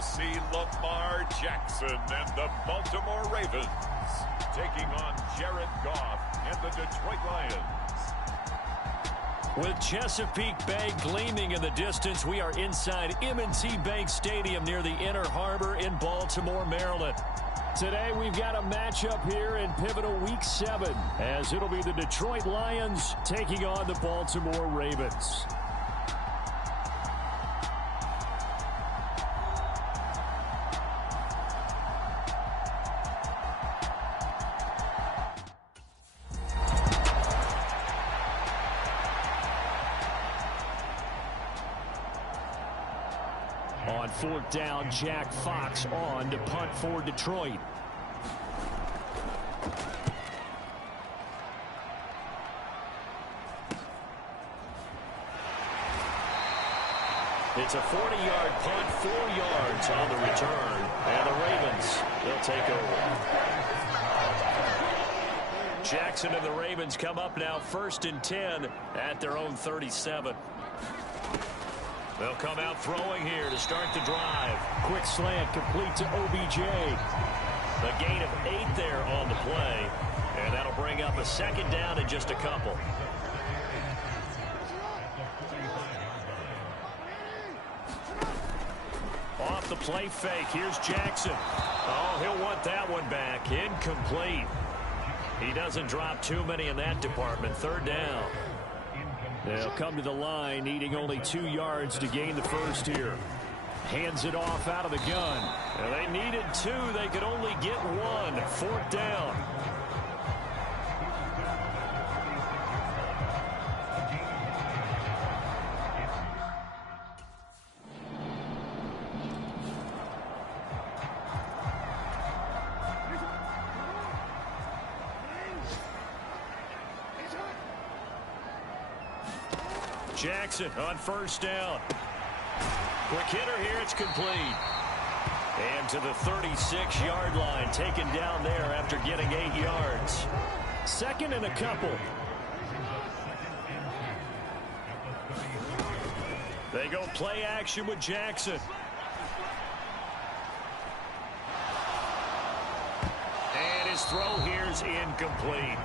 will see Lamar Jackson and the Baltimore Ravens taking on Jared Goff and the Detroit Lions. With Chesapeake Bay gleaming in the distance, we are inside M&T Bank Stadium near the Inner Harbor in Baltimore, Maryland. Today we've got a matchup here in pivotal Week 7 as it'll be the Detroit Lions taking on the Baltimore Ravens. On fourth down, Jack Fox on to punt for Detroit. It's a 40-yard punt, 4 yards on the return. And the Ravens, they'll take over. Jackson and the Ravens come up now 1st and 10 at their own 37. They'll come out throwing here to start the drive. Quick slant complete to OBJ. The gain of 8 there on the play. And that'll bring up a 2nd down in just a couple. Off the play fake. Here's Jackson. Oh, he'll want that one back. Incomplete. He doesn't drop too many in that department. 3rd down. They'll come to the line, needing only 2 yards to gain the first here. Hands it off out of the gun. And they needed 2. They could only get 1. 4th down. Jackson on 1st down. Quick hitter here. It's complete. And to the 36-yard line. Taken down there after getting 8 yards. 2nd and a couple. They go play action with Jackson. And his throw here is incomplete.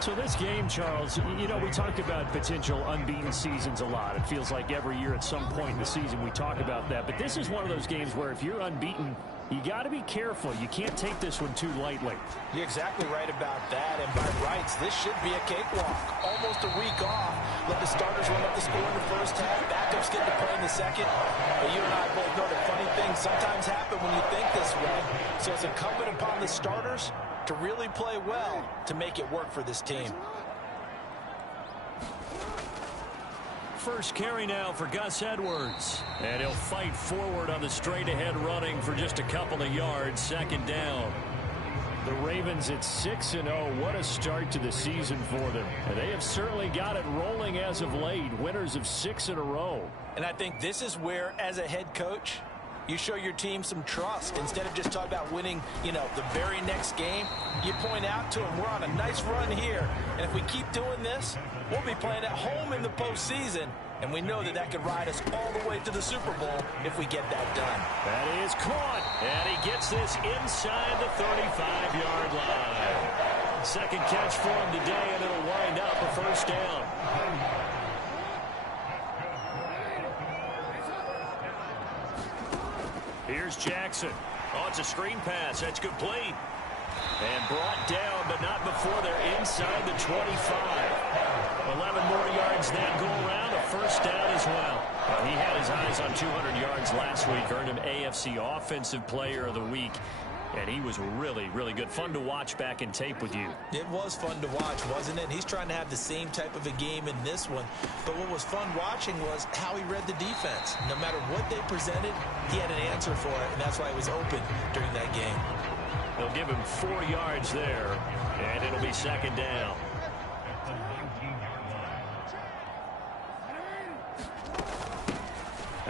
So this game, Charles, you know, we talked about potential unbeaten seasons a lot. It feels like every year at some point in the season we talk about that. But this is one of those games where if you're unbeaten, you got to be careful. You can't take this one too lightly. You're exactly right about that. And by rights, this should be a cakewalk. Almost a week off. Let the starters run up the score in the first half. Backups get to play in the second. But you and I both know that funny things sometimes happen when you think this way. So it's incumbent upon the starters to really play well to make it work for this team. First carry now for Gus Edwards. And he'll fight forward on the straight-ahead running for just a couple of yards. 2nd down. The Ravens at 6-0. What a start to the season for them. And they have certainly got it rolling as of late. Winners of 6 in a row. And I think this is where, as a head coach, you show your team some trust. Instead of just talking about winning, you know, the very next game, you point out to them, we're on a nice run here. And if we keep doing this, we'll be playing at home in the postseason. And we know that that could ride us all the way to the Super Bowl if we get that done. That is caught. And he gets this inside the 35-yard line. 2nd catch for him today, and it'll wind up a 1st down. Here's Jackson. Oh, it's a screen pass. That's complete. And brought down, but not before they're inside the 25. 11 more yards that go around. A 1st down as well. He had his eyes on 200 yards last week. Earned him AFC Offensive Player of the Week. And he was really, really good. Fun to watch back in tape with you. It was fun to watch, wasn't it? He's trying to have the same type of a game in this one. But what was fun watching was how he read the defense. No matter what they presented, he had an answer for it, and that's why he was open during that game. They'll give him 4 yards there, and it'll be 2nd down.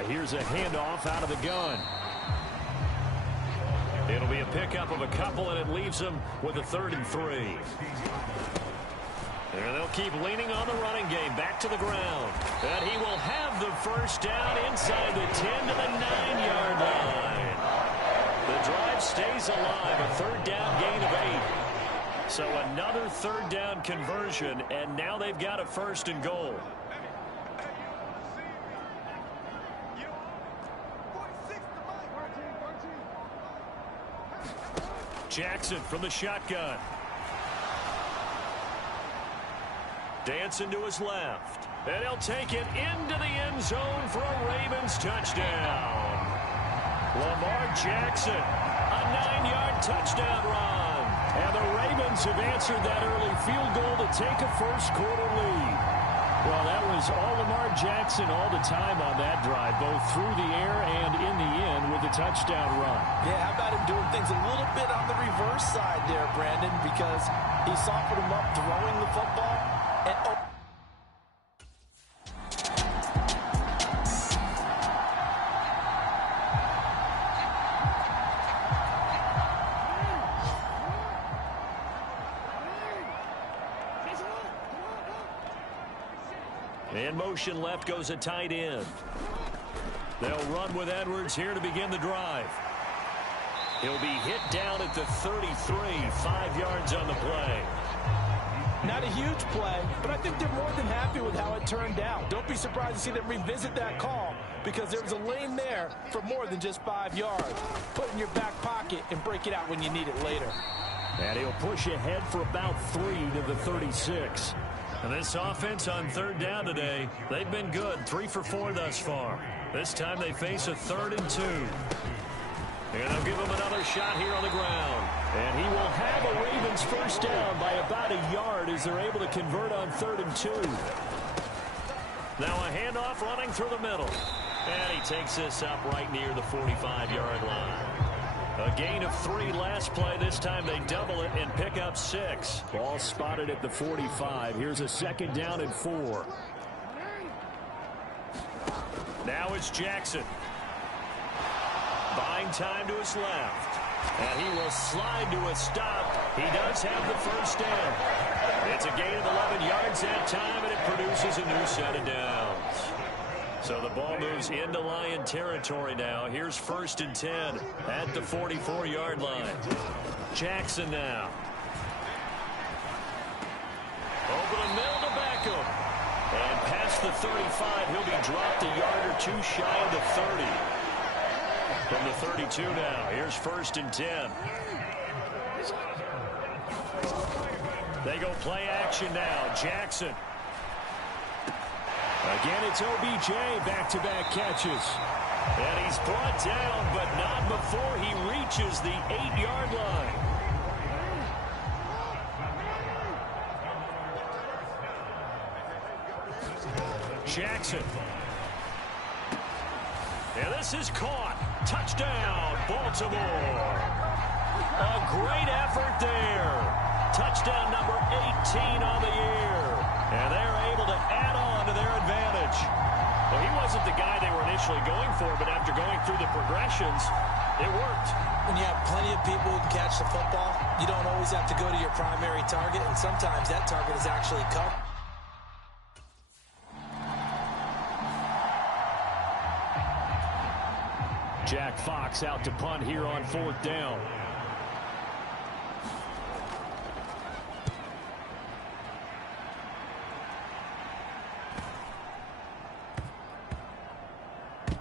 Here's a handoff out of the gun. It'll be a pickup of a couple, and it leaves them with a 3rd and 3. And they'll keep leaning on the running game. Back to the ground. And he will have the 1st down inside the 10 to the 9-yard line. stays alive. A third down gain of 8. So another third down conversion, and now they've got a 1st and goal. Jackson from the shotgun. Dancing to his left. And he'll take it into the end zone for a Ravens touchdown. Lamar Jackson, a 9-yard touchdown run. And the Ravens have answered that early field goal to take a first-quarter lead. Well, that was all Lamar Jackson all the time on that drive, both through the air and in the end with the touchdown run. Yeah, how about him doing things a little bit on the reverse side there, Brandon, because he softened him up throwing the football. And in motion left goes a tight end. They'll run with Edwards here to begin the drive. He'll be hit down at the 33, 5 yards on the play. not a huge play, but I think they're more than happy with how it turned out. Don't be surprised to see them revisit that call because there was a lane there for more than just 5 yards. Put it in your back pocket and break it out when you need it later. And he'll push ahead for about 3 to the 36. And this offense on third down today, they've been good. 3 for 4 thus far. This time they face a 3rd and 2. And they'll give him another shot here on the ground. And he will have a Ravens first down by about a yard as they're able to convert on 3rd and 2. Now a handoff running through the middle. And he takes this up right near the 45-yard line. A gain of 3 last play. This time they double it and pick up 6. Ball spotted at the 45. Here's a 2nd down and 4. Now it's Jackson. Buying time to his left. And he will slide to a stop. He does have the first down. It's a gain of 11 yards that time, and it produces a new set of downs. So the ball moves into Lion territory now. Here's 1st and 10 at the 44-yard line. Jackson now. Over the middle to Beckham. And past the 35, he'll be dropped a yard or 2 shy of the 30. From the 32 now, here's 1st and 10. They go play action now. Jackson. Again, it's OBJ, back-to-back catches. And he's brought down, but not before he reaches the 8-yard line. Jackson. And this is caught. Touchdown, Baltimore. A great effort there. Touchdown number 18 on the year. And they're able to add on to their advantage. Well, he wasn't the guy they were initially going for, but after going through the progressions, it worked. When you have plenty of people who can catch the football, you don't always have to go to your primary target, and sometimes that target is actually cut. Jack Fox out to punt here on 4th down.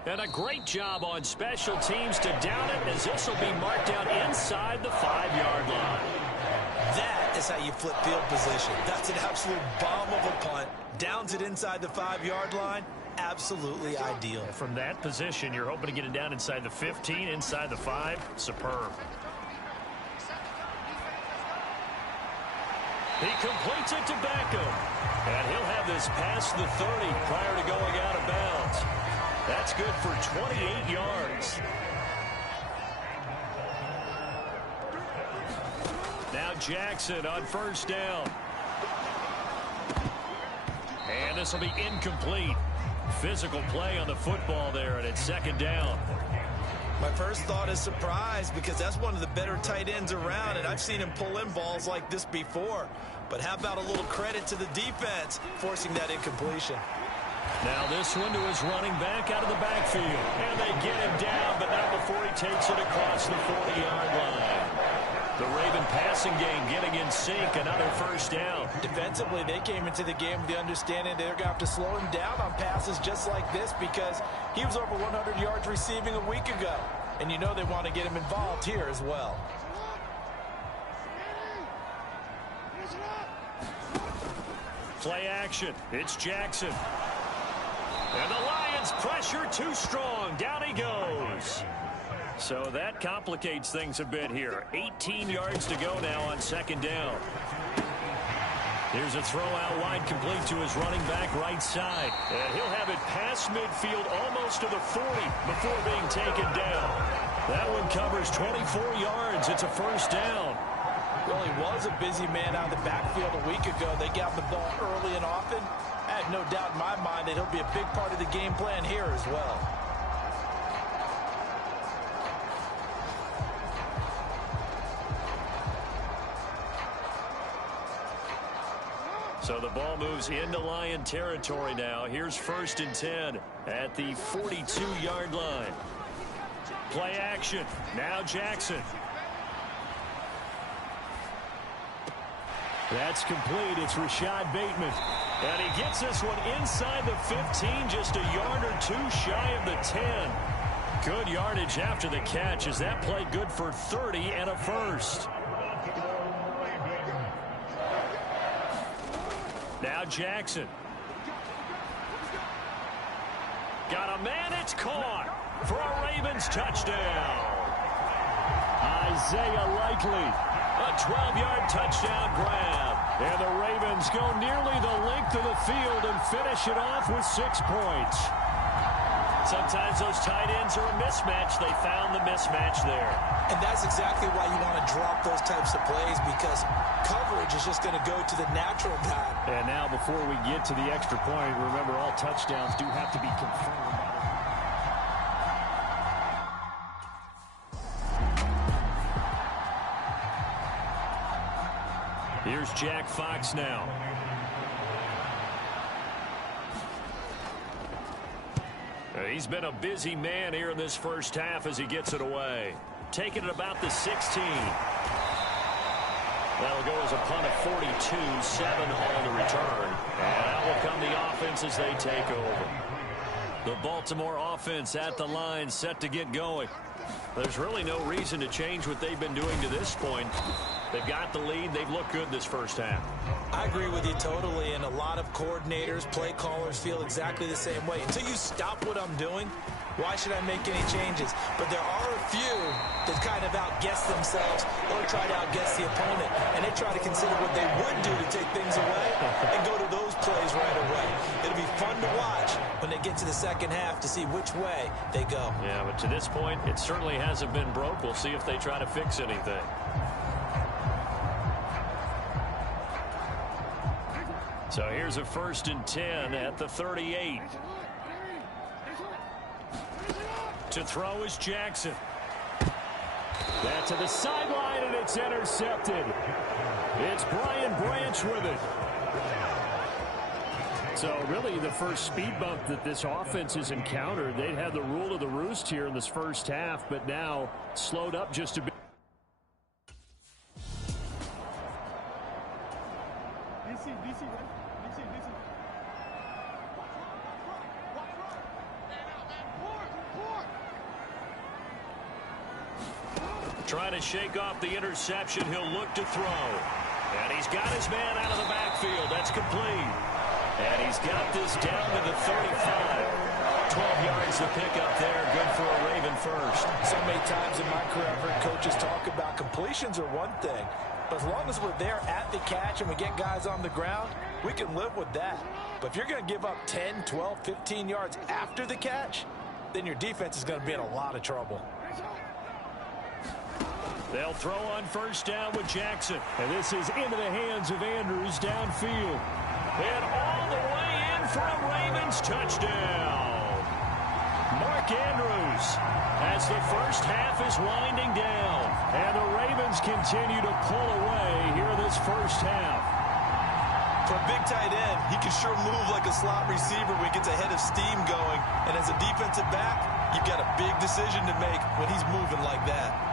And a great job on special teams to down it, as this will be marked out inside the 5-yard line. That is how you flip field position. That's an absolute bomb of a punt. Downs it inside the 5-yard line. Absolutely ideal. From that position, you're hoping to get it down inside the 15, inside the 5. Superb. He completes it to Beckham. And he'll have this past the 30 prior to going out of bounds. That's good for 28 yards. Now Jackson on 1st down. And this will be incomplete. Physical play on the football there, and it's 2nd down. My first thought is surprise because that's one of the better tight ends around, and I've seen him pull in balls like this before. But how about a little credit to the defense forcing that incompletion? Now this one to his running back out of the backfield. And they get him down, but not before he takes it across the 40-yard line. The Raven passing game getting in sync, another first down. Defensively, they came into the game with the understanding they're going to have to slow him down on passes just like this because he was over 100 yards receiving a week ago. And you know they want to get him involved here as well. Play action. It's Jackson. And the Lions pressure too strong. Down he goes. So that complicates things a bit here. 18 yards to go now on second down. Here's a throw out wide, complete to his running back right side. And he'll have it past midfield almost to the 40 before being taken down. That one covers 24 yards. It's a first down. Well, he was a busy man out of the backfield a week ago. They got the ball early and often. I have no doubt in my mind that he'll be a big part of the game plan here as well. So the ball moves into Lion territory now. Here's 1st and 10 at the 42-yard line. Play action. Now Jackson. That's complete. It's Rashad Bateman. And he gets this one inside the 15, just a yard or two shy of the 10. Good yardage after the catch. Is that play good for 30 and a first? Now Jackson. Got a man, it's caught for a Ravens touchdown. Isaiah Likely. A 12-yard touchdown grab. And the Ravens go nearly the length of the field and finish it off with 6 points. Sometimes those tight ends are a mismatch. They found the mismatch there. And that's exactly why you want to drop those types of plays because coverage is just going to go to the natural guy. And now before we get to the extra point, remember all touchdowns do have to be confirmed. Here's Jack Fox now. He's been a busy man here in this first half as he gets it away. Taking it about the 16. That'll go as a punt of 42, 7 on the return. And out will come the offense as they take over. The Baltimore offense at the line, set to get going. There's really no reason to change what they've been doing to this point. They've got the lead. They've looked good this first half. I agree with you totally, and a lot of coordinators, play callers feel exactly the same way. Until you stop what I'm doing, why should I make any changes? But there are a few that kind of outguess themselves or try to outguess the opponent, and they try to consider what they would do to take things away and go to those plays right away. It'll be fun to watch when they get to the second half to see which way they go. Yeah, but to this point, it certainly hasn't been broke. We'll see if they try to fix anything. So here's a 1st and 10 at the 38. To throw is Jackson. That to the sideline, and it's intercepted. It's Brian Branch with it. So really the first speed bump that this offense has encountered, they'd had the rule of the roost here in this first half, but now slowed up just a bit. Trying to shake off the interception. He'll look to throw. And he's got his man out of the backfield. That's complete. And he's got this down to the 35. 12 yards to pick up there. Good for a Raven first. So many times in my career, I've heard coaches talk about completions are one thing. But as long as we're there at the catch and we get guys on the ground, we can live with that. But if you're going to give up 10, 12, 15 yards after the catch, then your defense is going to be in a lot of trouble. They'll throw on first down with Jackson. And this is into the hands of Andrews downfield. And all the way in for a Ravens touchdown. Mark Andrews as the first half is winding down. And the Ravens continue to pull away here this first half. For a big tight end, he can sure move like a slot receiver when he gets a head of steam going. And as a defensive back, you've got a big decision to make when he's moving like that.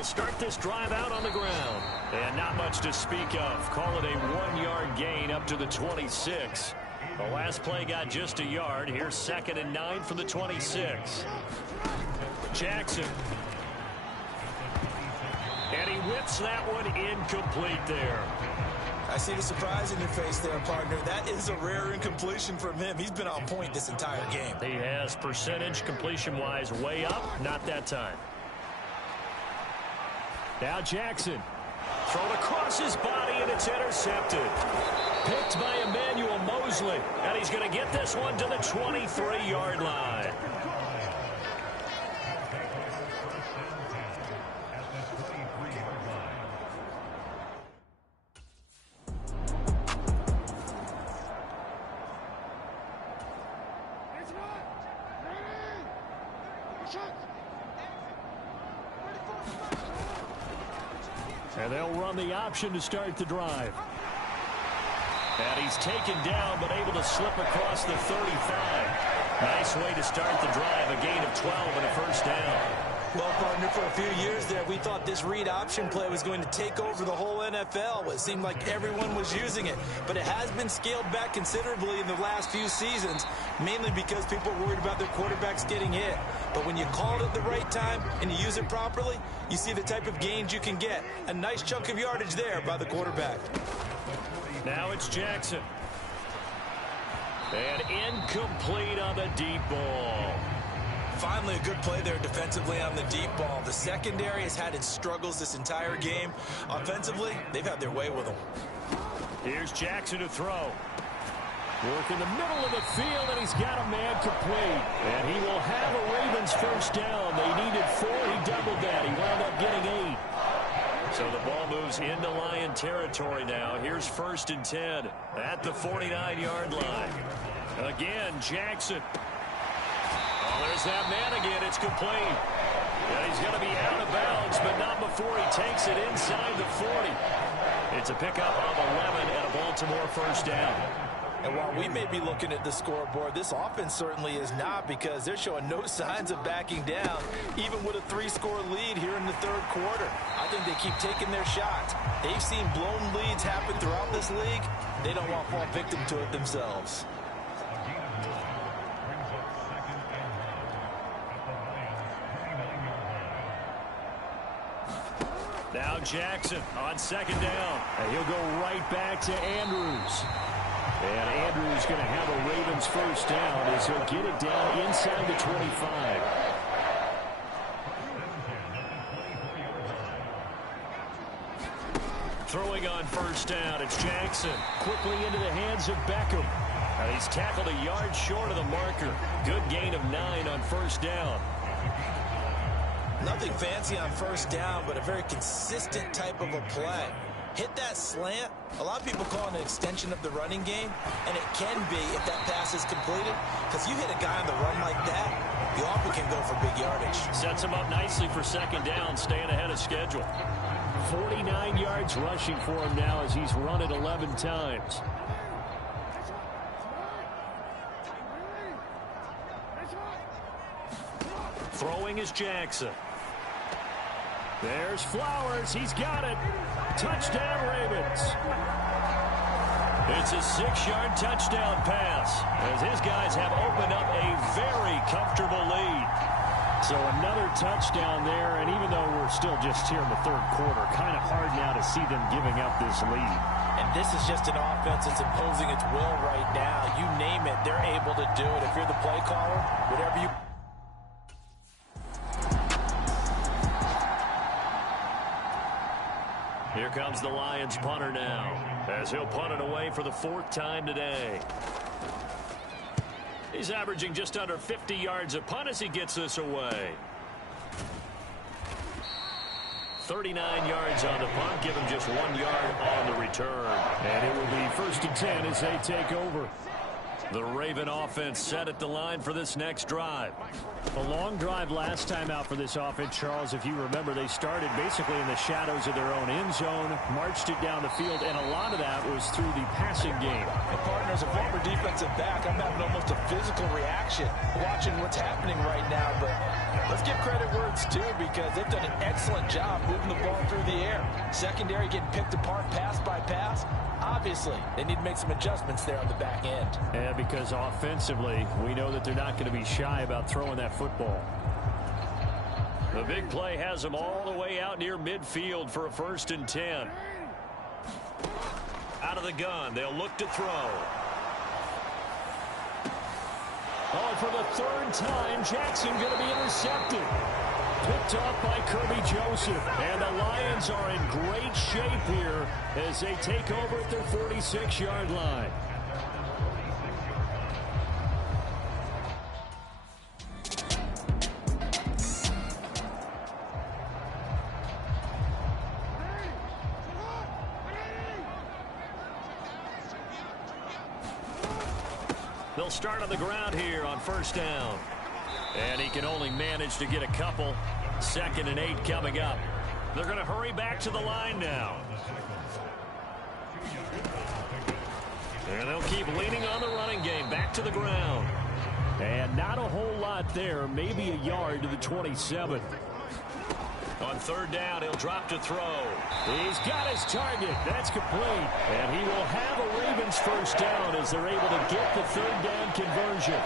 They'll start this drive out on the ground. And not much to speak of. Call it a 1-yard gain up to the 26. The last play got just a yard. Here's 2nd and 9 from the 26. Jackson. And he whips that one incomplete there. I see the surprise in your face there, partner. That is a rare incompletion from him. He's been on point this entire game. He has percentage completion-wise way up. Not that time. Now Jackson. Thrown across his body, and it's intercepted. Picked by Emmanuel Mosley. And he's going to get this one to the 23-yard line. And they'll run the option to start the drive. And he's taken down, but able to slip across the 35. Nice way to start the drive. A gain of 12 and a first down. Well, partner, for a few years there, we thought this read option play was going to take over the whole NFL. It seemed like everyone was using it. But it has been scaled back considerably in the last few seasons, mainly because people are worried about their quarterbacks getting hit. But when you call it at the right time and you use it properly, you see the type of gains you can get. A nice chunk of yardage there by the quarterback. Now it's Jackson. And incomplete on the deep ball. Finally, a good play there defensively on the deep ball. The secondary has had its struggles this entire game. Offensively, they've had their way with them. Here's Jackson to throw. Work in the middle of the field, and he's got a man complete. And he will have a Ravens first down. They needed 4. He doubled that. He wound up getting 8. So the ball moves into Lion territory now. Here's 1st and 10 at the 49-yard line. Again, Jackson. Oh, there's that man again. It's complete. And he's going to be out of bounds, but not before he takes it inside the 40. It's a pickup of 11 and a Baltimore first down. And while we may be looking at the scoreboard, this offense certainly is not, because they're showing no signs of backing down, even with a 3-score lead here in the 3rd quarter. I think they keep taking their shots. They've seen blown leads happen throughout this league. They don't want to fall victim to it themselves. Now Jackson on 2nd down. And he'll go right back to Andrews. And Andrews going to have a Ravens first down as he'll get it down inside the 25. Throwing on first down, it's Jackson. Quickly into the hands of Beckham. And he's tackled a yard short of the marker. Good gain of 9 on first down. Nothing fancy on first down, but a very consistent type of a play. Hit that slant. A lot of people call it an extension of the running game, and it can be if that pass is completed, because you hit a guy on the run like that, you often can go for big yardage. Sets him up nicely for 2nd down, staying ahead of schedule. 49 yards rushing for him now as he's run it 11 times. Throwing is Jackson. There's Flowers. He's got it. Touchdown, Ravens. It's a 6-yard touchdown pass as his guys have opened up a very comfortable lead. So another touchdown there, and even though we're still just here in the 3rd quarter, kind of hard now to see them giving up this lead. And this is just an offense that's imposing its will right now. You name it, they're able to do it. If you're the play caller, whatever you... Here comes the Lions punter now, as he'll punt it away for the 4th time today. He's averaging just under 50 yards a punt as he gets this away. 39 yards on the punt, give him just 1 yard on the return. And it will be 1st and 10 as they take over. The Raven offense set at the line for this next drive. A long drive last time out for this offense, Charles. If you remember, they started basically in the shadows of their own end zone, marched it down the field, and a lot of that was through the passing game. And partners, a former defensive back, I'm having almost a physical reaction watching what's happening right now. But let's give credit where it's due, because they've done an excellent job moving the ball through the air. Secondary getting picked apart pass by pass. Obviously, they need to make some adjustments there on the back end. Yeah, because offensively, we know that they're not going to be shy about throwing that football. The big play has them all the way out near midfield for a 1st and 10. Out of the gun, they'll look to throw. Oh, for the 3rd time, Jackson going to be intercepted. Picked up by Kirby Joseph. And the Lions are in great shape here as they take over at their 46-yard line. They'll start on the ground here on 1st down. And he can only manage to get a couple. 2nd and 8 coming up. They're going to hurry back to the line now. And they'll keep leaning on the running game. Back to the ground. And not a whole lot there. Maybe a yard to the 27. On 3rd down, he'll drop to throw. He's got his target. That's complete. And he will have a Ravens 1st down as they're able to get the 3rd down conversion.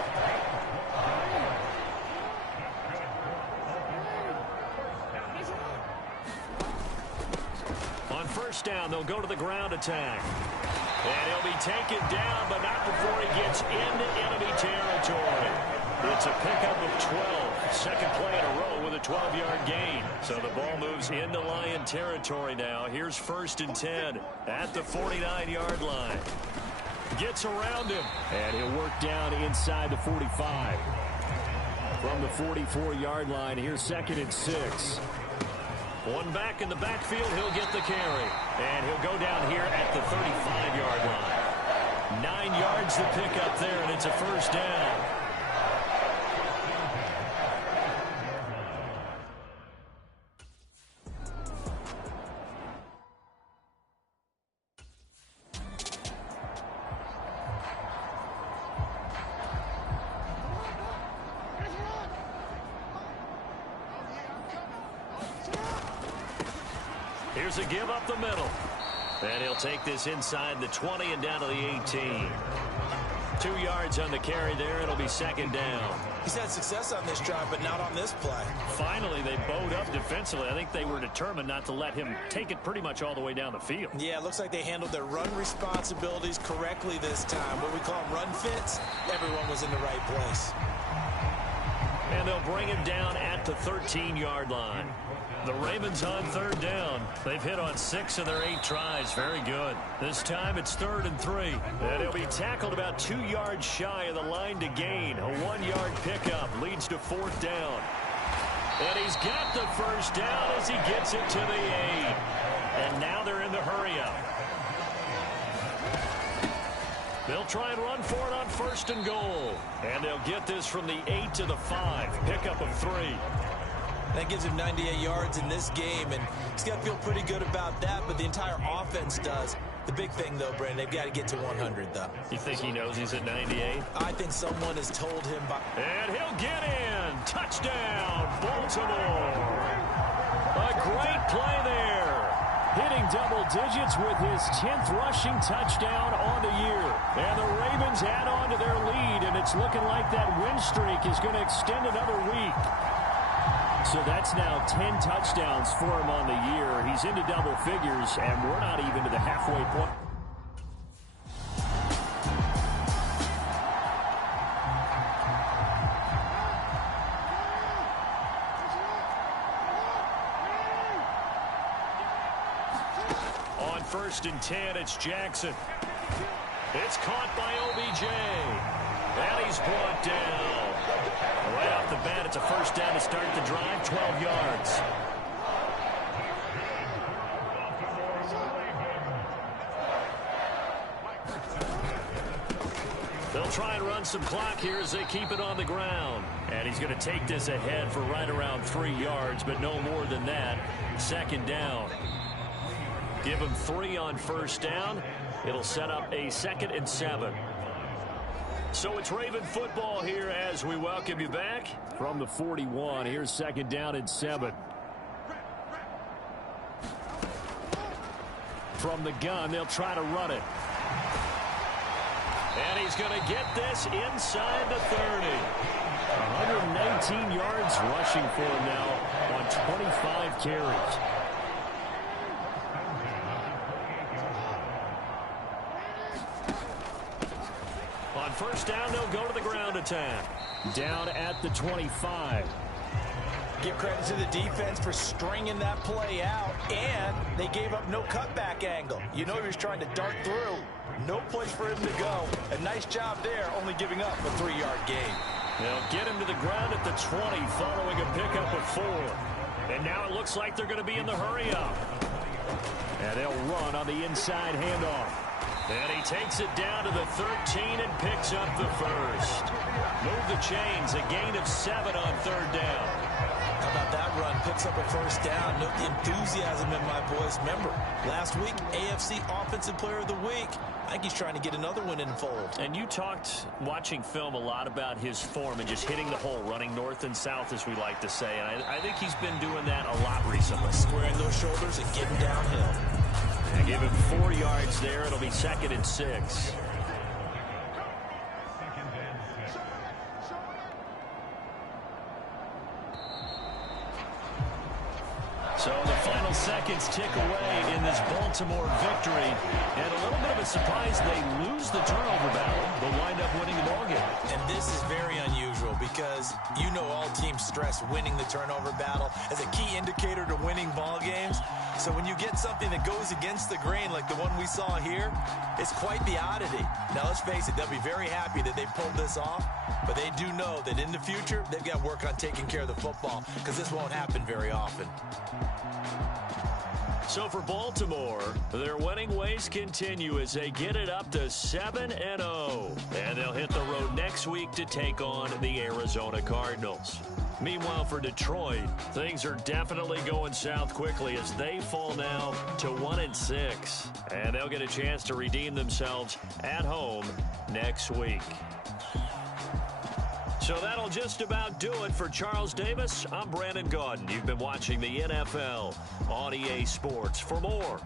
On 1st down, they'll go to the ground attack. And he'll be taken down, but not before he gets into enemy territory. It's a pickup of 12. 2nd play in a row with a 12-yard gain. So the ball moves into Lion territory now. Here's 1st and 10 at the 49-yard line. Gets around him. And he'll work down inside the 45. From the 44-yard line, here's 2nd and 6. One back in the backfield, he'll get the carry. And he'll go down here at the 35-yard line. 9 yards to pick up there, and it's a 1st down. Here's a give up the middle. And he'll take this inside the 20 and down to the 18. 2 yards on the carry there. It'll be 2nd down. He's had success on this drive, but not on this play. Finally, they bowed up defensively. I think they were determined not to let him take it pretty much all the way down the field. Yeah, it looks like they handled their run responsibilities correctly this time. What we call them run fits, everyone was in the right place. And they'll bring him down at the 13-yard line. The Ravens on 3rd down. They've hit on 6 of their 8 tries. Very good. This time it's 3rd and 3. And he'll be tackled about 2 yards shy of the line to gain. A 1-yard pickup leads to 4th down. And he's got the 1st down as he gets it to the 8. And now they're in the hurry-up. They'll try and run for it on 1st and goal. And they'll get this from the 8 to the 5. Pickup of 3. That gives him 98 yards in this game, and he's got to feel pretty good about that, but the entire offense does. The big thing, though, Brandon, they've got to get to 100, though. You think he knows he's at 98? I think someone has told him. And he'll get in. Touchdown, Baltimore. A great play there. Hitting double digits with his 10th rushing touchdown on the year. And the Ravens add on to their lead, and it's looking like that win streak is going to extend another week. So that's now 10 touchdowns for him on the year. He's into double figures, and we're not even to the halfway point. On 1st and 10, it's Jackson. It's caught by OBJ. And he's brought down. Right off the bat, it's a 1st down to start the drive, 12 yards. They'll try and run some clock here as they keep it on the ground. And he's going to take this ahead for right around 3 yards, but no more than that. Second down. Give him 3 on first down. It'll set up a 2nd and 7. So it's Raven football here as we welcome you back. From the 41, here's 2nd down and 7. From the gun, they'll try to run it. And he's going to get this inside the 30. 119 yards rushing for him now on 25 carries. On first down, they'll go to the ground attack. Down at the 25. Give credit to the defense for stringing that play out, and they gave up no cutback angle. You know he was trying to dart through. No place for him to go. A nice job there, only giving up a 3-yard gain. They'll get him to the ground at the 20 following a pickup of 4. And now it looks like they're going to be in the hurry up. And they'll run on the inside handoff. And he takes it down to the 13 and picks up the first. Move the chains, a gain of 7 on third down. How about that run? Picks up a first down. Note the enthusiasm in my voice. Remember, last week, AFC Offensive Player of the Week. I think he's trying to get another one in the fold. And you talked, watching film, a lot about his form and just hitting the hole, running north and south, as we like to say. And I think he's been doing that a lot recently. Squaring those shoulders and getting downhill. And give him 4 yards there. It'll be 2nd and 6. So the final seconds tick away in this Baltimore victory. And a little bit of a surprise, they lose the turnover battle, but wind up winning the ballgame. And this is very unusual because you know all teams stress winning the turnover battle as a key indicator to winning ball games. So when you get something that goes against the grain like the one we saw here, it's quite the oddity. Now let's face it, they'll be very happy that they pulled this off, but they do know that in the future they've got to work on taking care of the football because this won't happen very often. So for Baltimore, their winning ways continue as they get it up to 7-0. And they'll hit the road next week to take on the Arizona Cardinals. Meanwhile, for Detroit, things are definitely going south quickly as they fall now to 1-6. And they'll get a chance to redeem themselves at home next week. So that'll just about do it for Charles Davis. I'm Brandon Gaudin. You've been watching the NFL on EA Sports. For more